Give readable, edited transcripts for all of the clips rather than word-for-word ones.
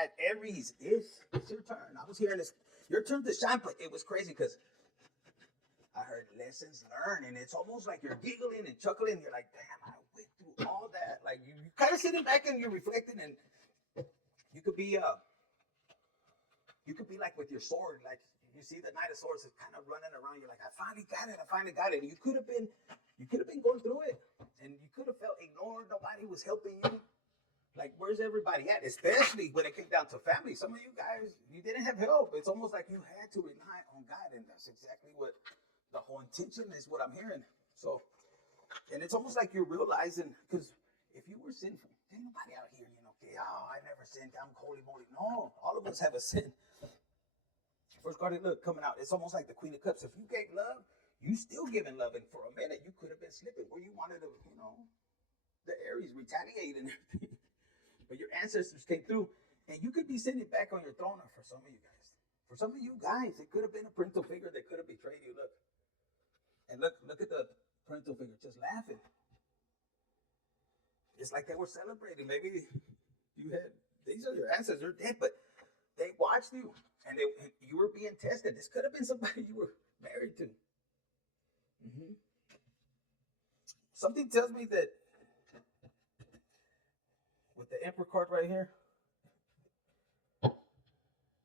at Aries. It's your turn. I was hearing this. Your turn to shine, but it was crazy because I heard lessons learned, and it's almost like you're giggling and chuckling. You're like, damn, I went through all that. Like you kind of sitting back and you're reflecting, and you could be like with your sword, like you see the Knight of Swords is kind of running around. You're like, I finally got it. I finally got it. And you could have been going through it, and you could have felt ignored. Nobody was helping you. Like, where's everybody at? Especially when it came down to family. Some of you guys, you didn't have help. It's almost like you had to rely on God, and that's exactly what the whole intention is. What I'm hearing. So, and it's almost like you're realizing, because if you were sinful, ain't nobody out here, okay, oh, I never sinned. I'm holy moly. No, all of us have a sin. First card, look, coming out. It's almost like the Queen of Cups. If you gave love, you still giving love. And for a minute, you could have been slipping where you wanted to, the Aries retaliate and everything. But your ancestors came through. And you could be sitting back on your throne, or for some of you guys. For some of you guys, it could have been a parental figure that could have betrayed you. Look. And look at the parental figure just laughing. It's like they were celebrating. Maybe these are your ancestors. They're dead, but they watched you. And you were being tested. This could have been somebody you were married to. Something tells me that with the Emperor card right here,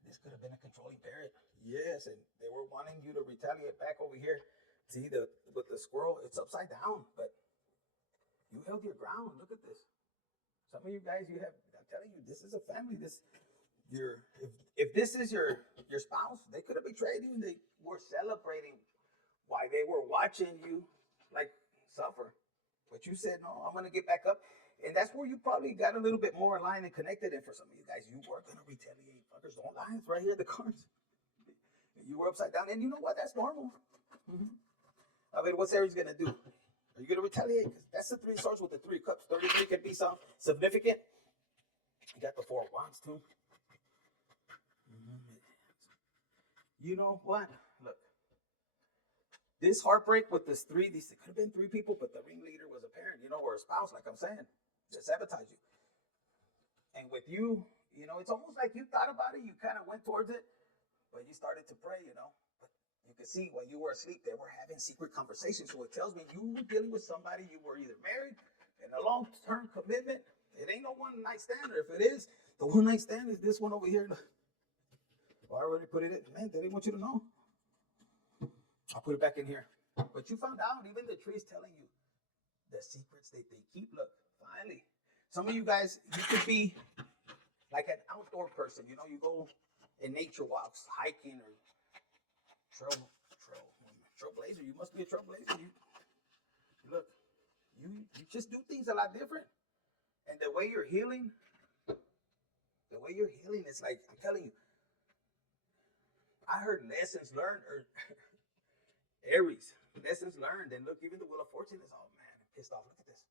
this could have been a controlling parent. Yes, and they were wanting you to retaliate back over here. See, with the squirrel, it's upside down, but you held your ground. Look at this. Some of you guys, I'm telling you, this is a family. If this is your spouse, they could have betrayed you, and they were celebrating while they were watching you like suffer. But you said, no, I'm going to get back up. And that's where you probably got a little bit more aligned and connected. And for some of you guys, you were going to retaliate. Fuckers, don't lie. It's right here, the cards. You were upside down. And you know what? That's normal. I mean, what's Aries going to do? Are you going to retaliate? Because that's the 3 of Swords with the 3 of Cups. 33 could be some significant. You got the 4 of Wands, too. You know what? Look. This heartbreak with this 3, it could have been 3 people, but the ringleader was a parent, or a spouse, like I'm saying, that sabotaged you. And with you, it's almost like you thought about it, you kind of went towards it, but you started to pray, But you could see while you were asleep, they were having secret conversations. So it tells me you were dealing with somebody, you were either married in a long-term commitment. It ain't no one-night stand, or if it is, the one-night stand is this one over here. Well, I already put it in. Man, they didn't want you to know. I'll put it back in here. But you found out, even the tree's telling you the secrets that they keep. Look, finally. Some of you guys, you could be like an outdoor person. You go in nature walks, hiking, or trailblazer. You must be a trailblazer. Look, you just do things a lot different. And the way you're healing, is like, I'm telling you, I heard lessons learned, or Aries, lessons learned. And look, even the Wheel of Fortune is, oh man, I'm pissed off. Look at this.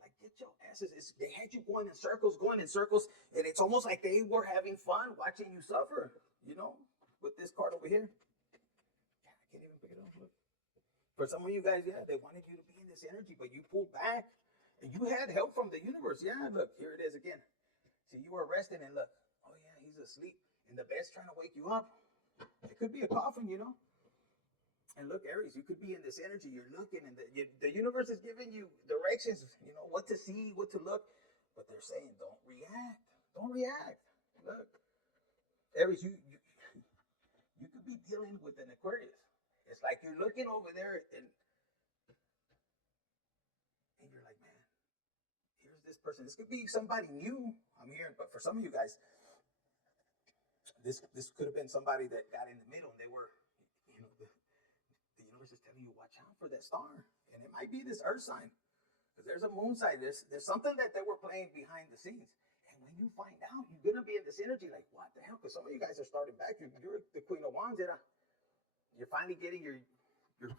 Like, get your asses. They had you going in circles. And it's almost like they were having fun watching you suffer, with this card over here. Yeah, I can't even pick it up. Look. For some of you guys, yeah, they wanted you to be in this energy, but you pulled back. And you had help from the universe. Yeah, look, here it is again. See, you were resting, and look, oh yeah, he's asleep. And the bed's trying to wake you up. It could be a coffin, And look, Aries, you could be in this energy. You're looking, and the universe is giving you directions, what to see, what to look. But they're saying, don't react. Don't react. Look, Aries, you could be dealing with an Aquarius. It's like you're looking over there, and you're like, man, here's this person. This could be somebody new, I'm hearing, but for some of you guys, this could have been somebody that got in the middle, and they were, the universe is telling you, watch out for that star. And it might be this earth sign, because there's a moon sign. There's something that they were playing behind the scenes. And when you find out, you're going to be in this energy like, what the hell? Because some of you guys are starting back. You're the Queen of Wands. You're finally getting your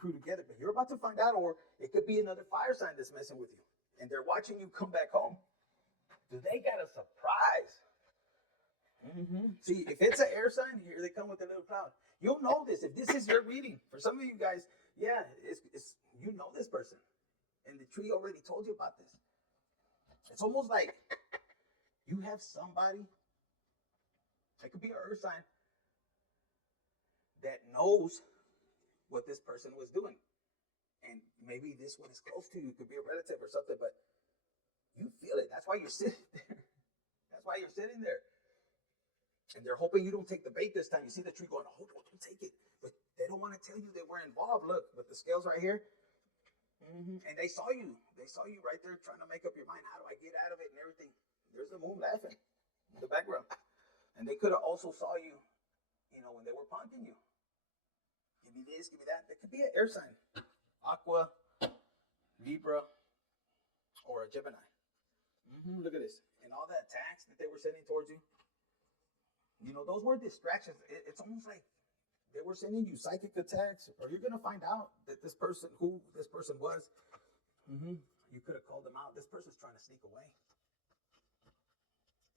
crew together. But you're about to find out, or it could be another fire sign that's messing with you. And they're watching you come back home. Do they got a surprise? See, if it's an air sign, here they come with a little cloud. You'll know this if this is your reading. For some of you guys, yeah, it's you know this person. And the tree already told you about this. It's almost like you have somebody could be an earth sign that knows what this person was doing. And maybe this one is close to you. It could be a relative or something, but you feel it. That's why you're sitting there. That's why you're sitting there. And they're hoping you don't take the bait this time. You see the tree going, oh, don't take it. But they don't want to tell you they were involved. Look, with the scales right here. And they saw you. They saw you right there trying to make up your mind. How do I get out of it and everything? There's the moon laughing in the background. And they could have also saw you, you know, when they were punking you. Give me this, give me that. It could be an air sign. Aqua, Libra, or a Gemini. Look at this. And all that attacks that they were sending towards you. You know, those were distractions. It's almost like they were sending you psychic attacks, or you're going to find out that this person, who this person was, you could have called them out. This person's trying to sneak away.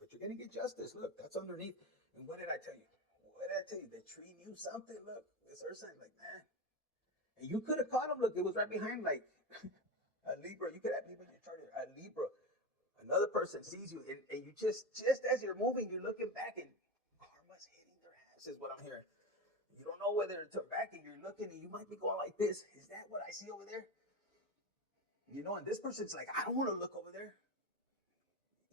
But you're going to get justice. Look, that's underneath. And what did I tell you? What did I tell you? The tree knew something. Look, this earth sign, like, man. And you could have caught him. Look, it was right behind, like, a Libra. You could have Libra in your chart here. A Libra. Another person sees you, and you just as you're moving, you're looking back, and karma's hitting their ass, is what I'm hearing. You don't know whether to turn back, and you're looking, and you might be going like this. Is that what I see over there? You know, and this person's like, I don't want to look over there.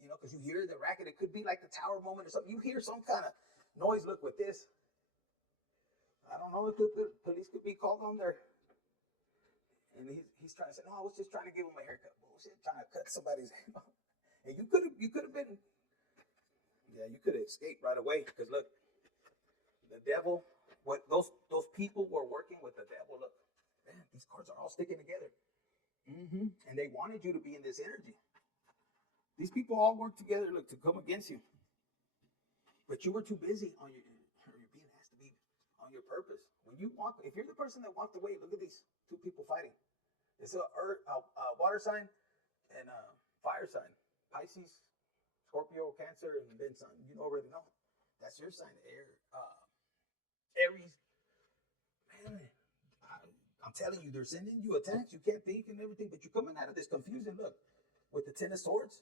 You know, because you hear the racket. It could be like the tower moment or something. You hear some kind of noise. Look, with this. I don't know if the police could be called on there. And he's trying to say, no, I was just trying to give him a haircut. Bullshit, trying to cut somebody's hair off. And you could have been, yeah, you could have escaped right away. Because look, the devil, what those people were working with the devil. Look, man, these cards are all sticking together. And they wanted you to be in this energy. These people all work together, look, to come against you. But you were too busy on your being asked to be on your purpose. When you walk, if you're the person that walked away, look at these two people fighting. It's a water sign and a fire sign. Pisces, Scorpio, Cancer, and then sun. You already know. That's your sign. Aries. Man, I'm telling you, they're sending you attacks. You can't think and everything, but you're coming out of this confusion. Look, with the Ten of Swords.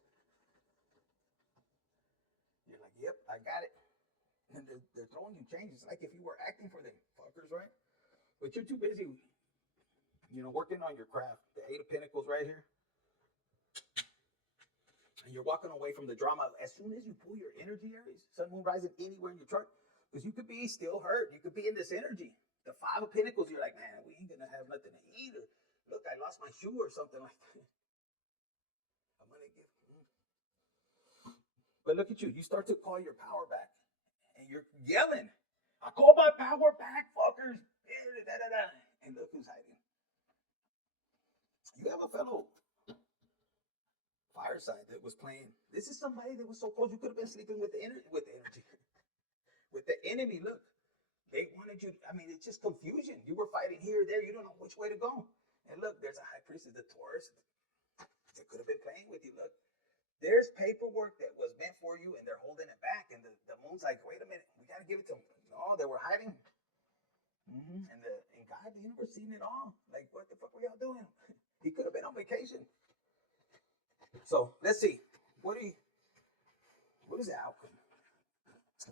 You're like, yep, I got it. And they're throwing you changes, like if you were acting for them, fuckers, right? But you're too busy, you know, working on your craft. The Eight of Pentacles right here. And you're walking away from the drama. As soon as you pull your energy, Aries, sun, moon, rising anywhere in your chart, because you could be still hurt. You could be in this energy. The Five of Pentacles, you're like, man, we ain't going to have nothing to eat. Or, look, I lost my shoe or something like that. I'm going to give. But look at you. You start to call your power back. And you're yelling, I call my power back, fuckers. And look who's hiding. You have a fellow fire sign that was playing. This is somebody that was so close. You could have been sleeping with the energy. With the enemy. Look, they wanted you. I mean, it's just confusion. You were fighting here or there. You don't know which way to go. And look, there's a high priestess, the Taurus. They could have been playing with you. Look, there's paperwork that was meant for you, and they're holding it back. And the moon's like, wait a minute, we got to give it to them. No, they were hiding. And God, the universe, seen it all. Like, what the fuck were y'all doing? He could have been on vacation. So let's see. What is the outcome?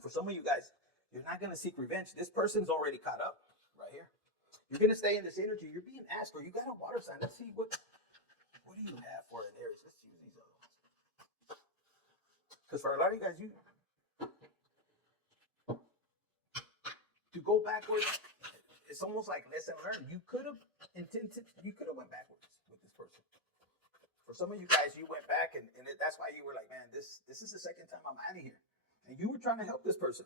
For some of you guys, you're not going to seek revenge. This person's already caught up right here. You're going to stay in this energy. You're being asked, or you got a water sign. Let's see what do you have for an Aries? Let's use these other ones. Because for a lot of you guys, to go backwards, it's almost like lesson learned. You could have went backwards with this person. For some of you guys, you went back, and that's why you were like, man, this is the second time I'm out of here. And you were trying to help this person.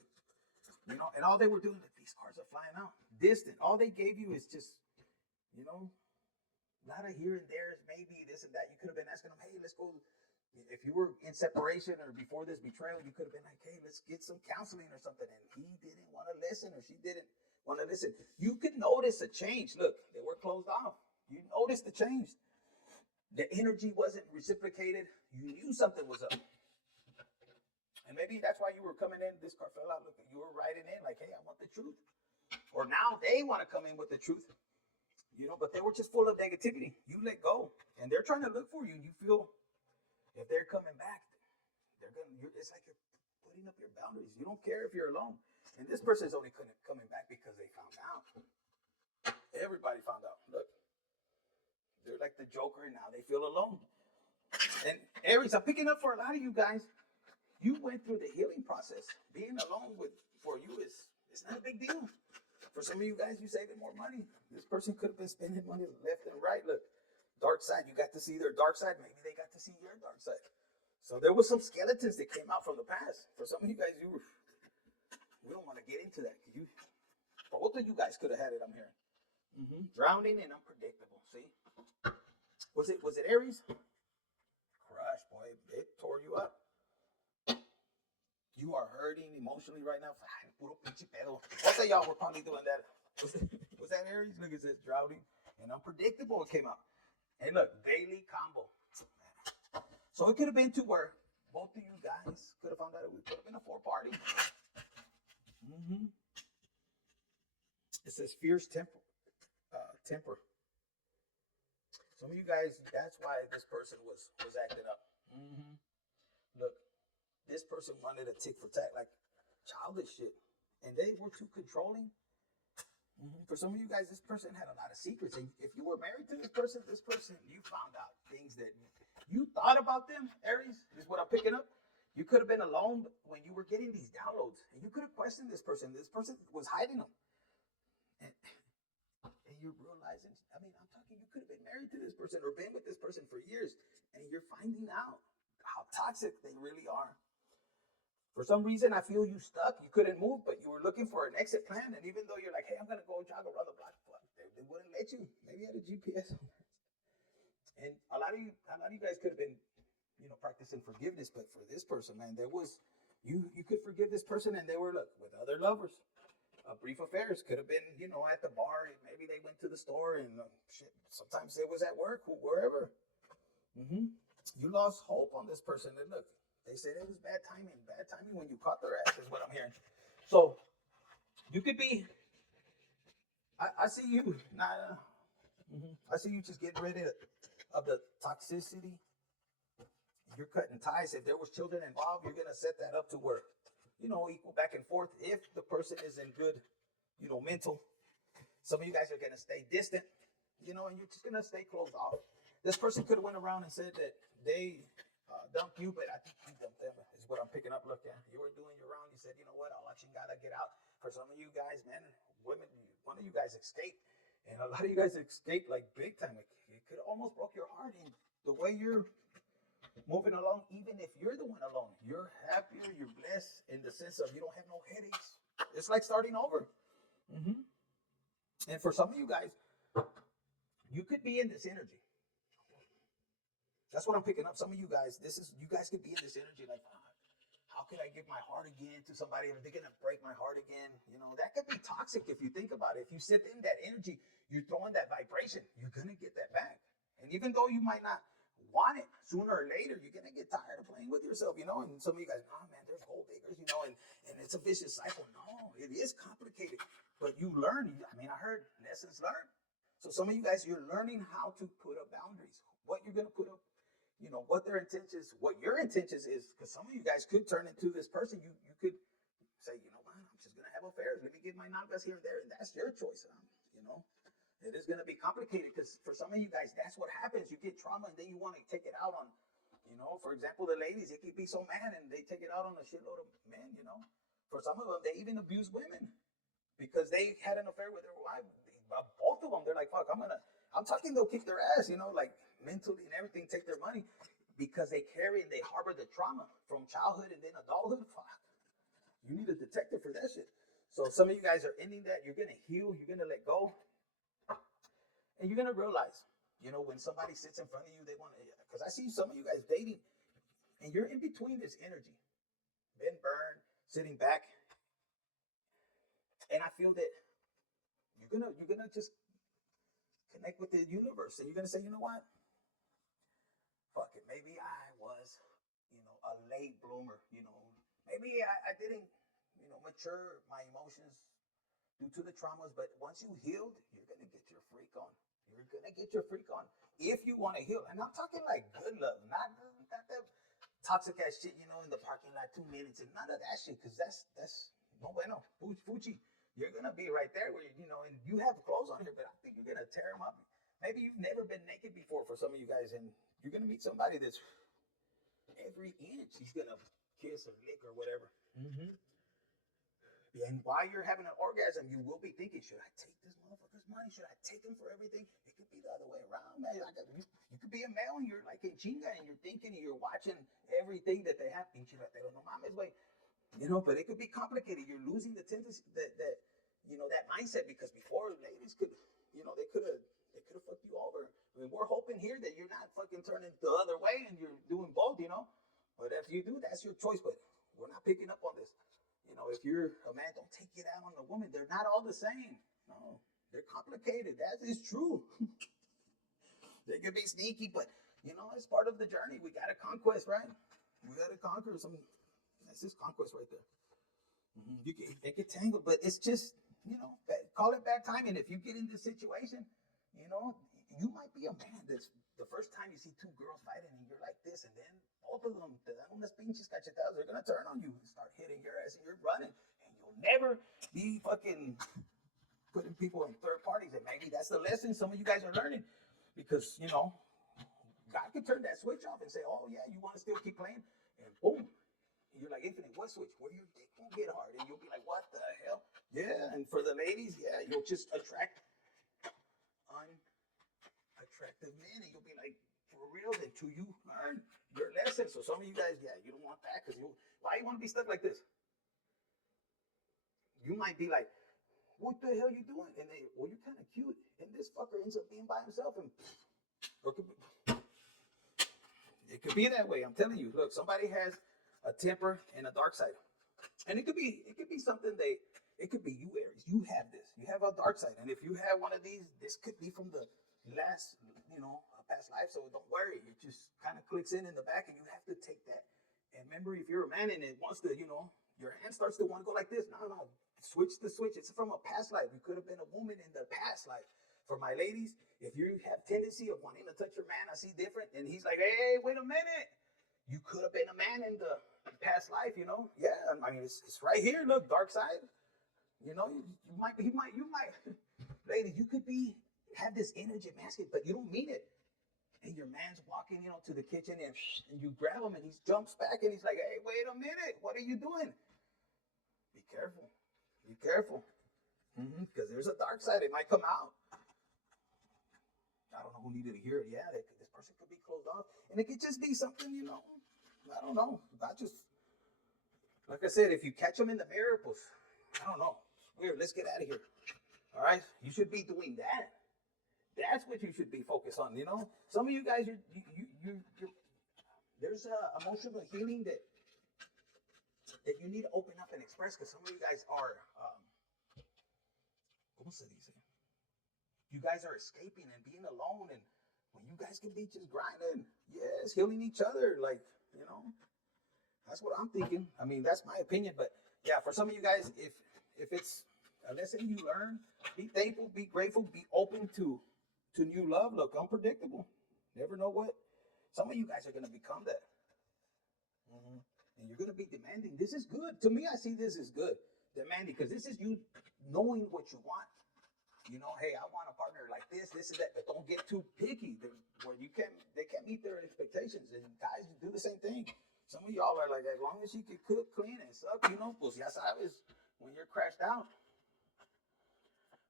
You know, and all they were doing, these cards are flying out. Distant. All they gave you is just, you know, a lot of here and there is maybe this and that. You could have been asking them, hey, let's go. If you were in separation or before this betrayal, you could have been like, hey, let's get some counseling or something. And he didn't want to listen, or she didn't want to listen. You could notice a change. Look, they were closed off. You noticed the change. The energy wasn't reciprocated. You knew something was up. And maybe that's why you were coming in. This card fell out. Look, you were writing in like, hey, I want the truth. Or now they want to come in with the truth. You know, but they were just full of negativity. You let go. And they're trying to look for you. You feel if they're coming back, it's like you're putting up your boundaries. You don't care if you're alone. And this person's only coming back because they found out. Everybody found out. Look, they're like the Joker, and now they feel alone. And Aries, I'm picking up for a lot of you guys. You went through the healing process. Being alone for you it's not a big deal. For some of you guys, you saving more money. This person could have been spending money left and right. Look, dark side. You got to see their dark side. Maybe they got to see your dark side. So there was some skeletons that came out from the past. For some of you guys, we don't want to get into that. Both of you guys could have had it, I'm hearing. Drowning and unpredictable. See? Was it Aries? Crush, boy. It tore you up. You are hurting emotionally right now. Most of y'all were probably doing that. Was that Aries? Look, it says drowning and unpredictable. It came out. And look, daily combo. So it could have been to where both of you guys could have found out it could have been a 4-party. It says fierce temper. Some of you guys, that's why this person was acting up. Look, this person wanted a tick for tack, like childish shit. And they were too controlling. For some of you guys, this person had a lot of secrets. And if you were married to this person, you found out things that you thought about them, Aries, is what I'm picking up. You could have been alone when you were getting these downloads. And you could have questioned this person. This person was hiding them. And you're realizing, I'm talking, you could have been married to this person or been with this person for years. And you're finding out how toxic they really are. For some reason, I feel you stuck. You couldn't move, but you were looking for an exit plan. And even though you're like, hey, I'm going to go jog around the block, they wouldn't let you. Maybe you had a GPS on there. And a lot of you guys could have been, practicing forgiveness. But for this person, man, there was, you could forgive this person, and they were with other lovers. Brief affairs could have been, at the bar. Maybe they went to the store, and shit. Sometimes it was at work, wherever. You lost hope on this person. And look, they said it was bad timing when you caught their ass, is what I'm hearing. So you could be, I see you, I see you just getting rid of the toxicity. You're cutting ties. If there was children involved, you're going to set that up to where, equal back and forth. If the person is in good, mental, some of you guys are going to stay distant, and you're just going to stay closed off. This person could have went around and said that they dumped you, but I think you dumped them, is what I'm picking up. Look, you were doing your round. You said, you know what, I'll let you gotta get out. For some of you guys, men, women, one of you guys escaped, and a lot of you guys escaped like big time. It could almost broke your heart. And the way you're moving along, even if you're the one alone, you're happier, you're blessed in the sense of you don't have no headaches. It's like starting over. And for some of you guys, you could be in this energy. That's what I'm picking up. Some of you guys, you guys could be in this energy like, how could I give my heart again to somebody? Are they going to break my heart again? That could be toxic if you think about it. If you sit in that energy, you're throwing that vibration, you're going to get that back. And even though you might not want it, sooner or later, you're going to get tired of playing with yourself, and some of you guys, man, there's gold diggers, and it's a vicious cycle. No, it is complicated, but you learn. I heard lessons learned. So some of you guys, you're learning how to put up boundaries, what you're going to put up, what their intentions, what your intentions is, because some of you guys could turn into this person. You could say, what, I'm just going to have affairs. Let me get my nalgas here and there, and that's your choice. It is going to be complicated because for some of you guys, that's what happens. You get trauma, and then you want to take it out on, for example, the ladies, they could be so mad, and they take it out on a shitload of men, For some of them, they even abuse women because they had an affair with their wife. Both of them, they're like, fuck, I'm talking, they'll kick their ass, like mentally and everything, take their money because they carry and they harbor the trauma from childhood and then adulthood. Fuck. You need a detective for that shit. So some of you guys are ending that. You're going to heal. You're going to let go. And you're going to realize, when somebody sits in front of you, they want to, because I see some of you guys dating and you're in between this energy, been burned, sitting back. And I feel that you're gonna just connect with the universe, and you're gonna say, you know what? Fuck it. Maybe I was, a late bloomer. Maybe I didn't, mature my emotions due to the traumas. But once you healed, you're gonna get your freak on. You're gonna get your freak on if you want to heal. And I'm talking like good love, not the toxic ass shit, you know, in the parking lot 2 minutes and none of that shit, because that's no bueno, fuchi. You're gonna be right there where you know, and you have clothes on here, but I think you're gonna tear them up. Maybe you've never been naked before for some of you guys, and you're gonna meet somebody that's every inch he's gonna kiss or lick or whatever. And while you're having an orgasm, you will be thinking, should I take this motherfucker's money? Should I take him for everything? It could be the other way around, man. You could be a male and you're like in chinga and you're thinking and you're watching everything that they have. No mames, way. You know, but it could be complicated. You're losing the tendency that you know, that mindset, because before ladies could, you know, they could have fucked you over. I mean, we're hoping here that you're not fucking turning the other way and you're doing both, you know. But if you do, that's your choice. But we're not picking up on this. You know, if you're a man, don't take it out on a woman. They're not all the same. No, they're complicated. That is true. They can be sneaky, but, you know, it's part of the journey. We got to conquest, right? We got to conquer some. That's just conquest right there. They get tangled, but it's just, you know, call it bad timing. If you get in this situation, you know, you might be a man that's the first time you see two girls fighting and you're like this, and then both of them, unas pinches cachetadas, they're going to turn on you and start hitting your ass and you're running, and you'll never be fucking putting people in third parties. And maybe that's the lesson some of you guys are learning, because, you know, God could turn that switch off and say, oh yeah, you want to still keep playing, and boom, you're like, Infinite, what switch? Where your dick won't get hard, and you'll be like, what the hell? Yeah, and for the ladies, yeah, you'll just attract unattractive men, and you'll be like, for real, until you learn your lesson. So some of you guys, yeah, you don't want that, because why you want to be stuck like this? You might be like, what the hell you doing? And they, well, you're kind of cute, and this fucker ends up being by himself, and it could be that way. I'm telling you. Look, somebody has a temper and a dark side, and it could be something it could be you, Aries. You have this. You have a dark side, and if you have one of these, this could be from the last, you know, past life. So don't worry. It just kind of clicks in the back, and you have to take that. And remember, if you're a man and it wants to, you know, your hand starts to want to go like this, no, switch the switch. It's from a past life. You could have been a woman in the past life. For my ladies, if you have tendency of wanting to touch your man, I see different, and he's like, hey, wait a minute. You could have been a man in the past life, you know? Yeah, I mean, it's right here. Look, dark side. You know, you might, ladies, you could have this energy masculine, but you don't mean it. And your man's walking, you know, to the kitchen, and you grab him, and he jumps back, and he's like, hey, wait a minute. What are you doing? Be careful. Be careful. Because there's a dark side. It might come out. I don't know who needed to hear it. Yeah, this person could be closed off. And it could just be something, you know, I don't know. Like I said, if you catch them in the mirror, pues, I don't know. It's weird. Let's get out of here. All right? You should be doing that. That's what you should be focused on, you know? Some of you guys, there's emotional healing that you need to open up and express, because some of you guys are, ¿cómo se dice? You guys are escaping and being alone, and when you guys can be just grinding, yes, healing each other, like, you know, that's what I'm thinking. I mean, that's my opinion, but yeah, for some of you guys, if it's a lesson you learn, be thankful, be grateful, be open to new love. Look, unpredictable. Never know what. Some of you guys are going to become that. And you're going to be demanding. This is good. To me, I see this as good. Demanding, because this is you knowing what you want. You know, hey, I want a partner like this and that, but don't get too picky where they can't meet their expectations. And guys do the same thing. Some of y'all are like, as long as she can cook, clean, and suck, you know, pues ya sabes, when you're crashed out.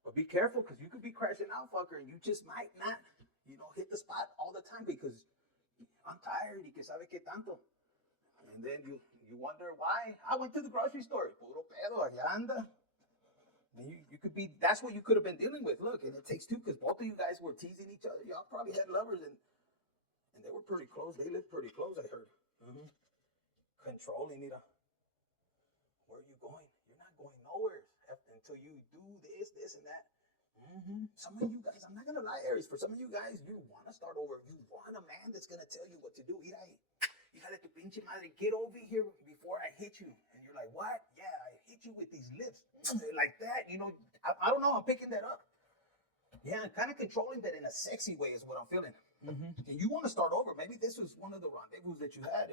But be careful, because you could be crashing out, fucker, and you just might not, you know, hit the spot all the time, because I'm tired, y que sabe que tanto. And then you wonder why. I went to the grocery store, puro pedo, allá anda. And you could be, that's what you could have been dealing with. Look, and it takes two, because both of you guys were teasing each other. Y'all probably had lovers, and they were pretty close. They lived pretty close, I heard. Controlling, mira. Where are you going? You're not going nowhere until you do this, and that. Some of you guys, I'm not going to lie, Aries, for some of you guys, you want to start over. You want a man that's going to tell you what to do. Mira, hija de tu pinche madre, get over here before I hit you. And you're like, what? Yeah, I hit you with these lips. Like that, you know. I don't know, I'm picking that up. Yeah, I'm kind of controlling that in a sexy way is what I'm feeling. And you want to start over. Maybe this was one of the rendezvous that you had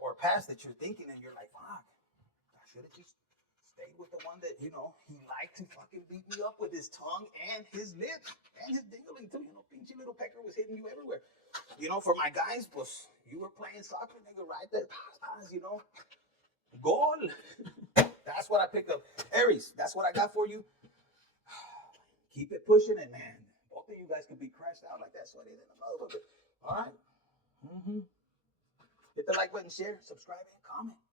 or past that you're thinking, and you're like, fuck, I should have just stayed with the one that, you know, he liked to fucking beat me up with his tongue and his lips and his dingling too. You know, pinchy little pecker was hitting you everywhere. You know, for my guys, pues, you were playing soccer, nigga, right there, you know. Goal. That's what I picked up. Aries, that's what I got for you. Keep it pushing, and man, both of you guys could be crashed out like that, sweaty than a motherfucker. All right. Hit the like button, share, subscribe, and comment.